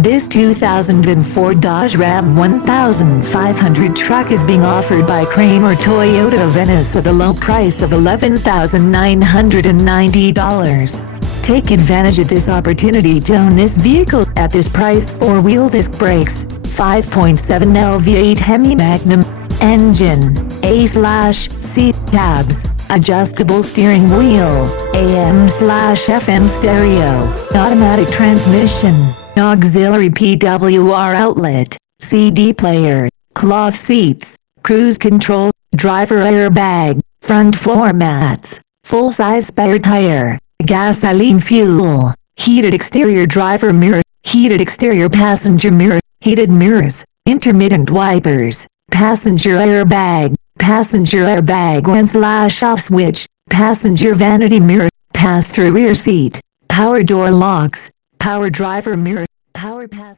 This 2004 Dodge Ram 1500 truck is being offered by Kramer Toyota Venice at a low price of $11,990. Take advantage of this opportunity to own this vehicle at this price. Four-wheel disc brakes, 5.7 LV8 Hemi Magnum, engine, A/C cabs, adjustable steering wheel, AM/FM stereo, automatic transmission, auxiliary PWR outlet, CD player, cloth seats, cruise control, driver airbag, front floor mats, full-size spare tire, gasoline fuel, heated exterior driver mirror, heated exterior passenger mirror, heated mirrors, intermittent wipers, passenger airbag on/off switch, passenger vanity mirror, pass-through rear seat, power door locks, power driver mirror, power pass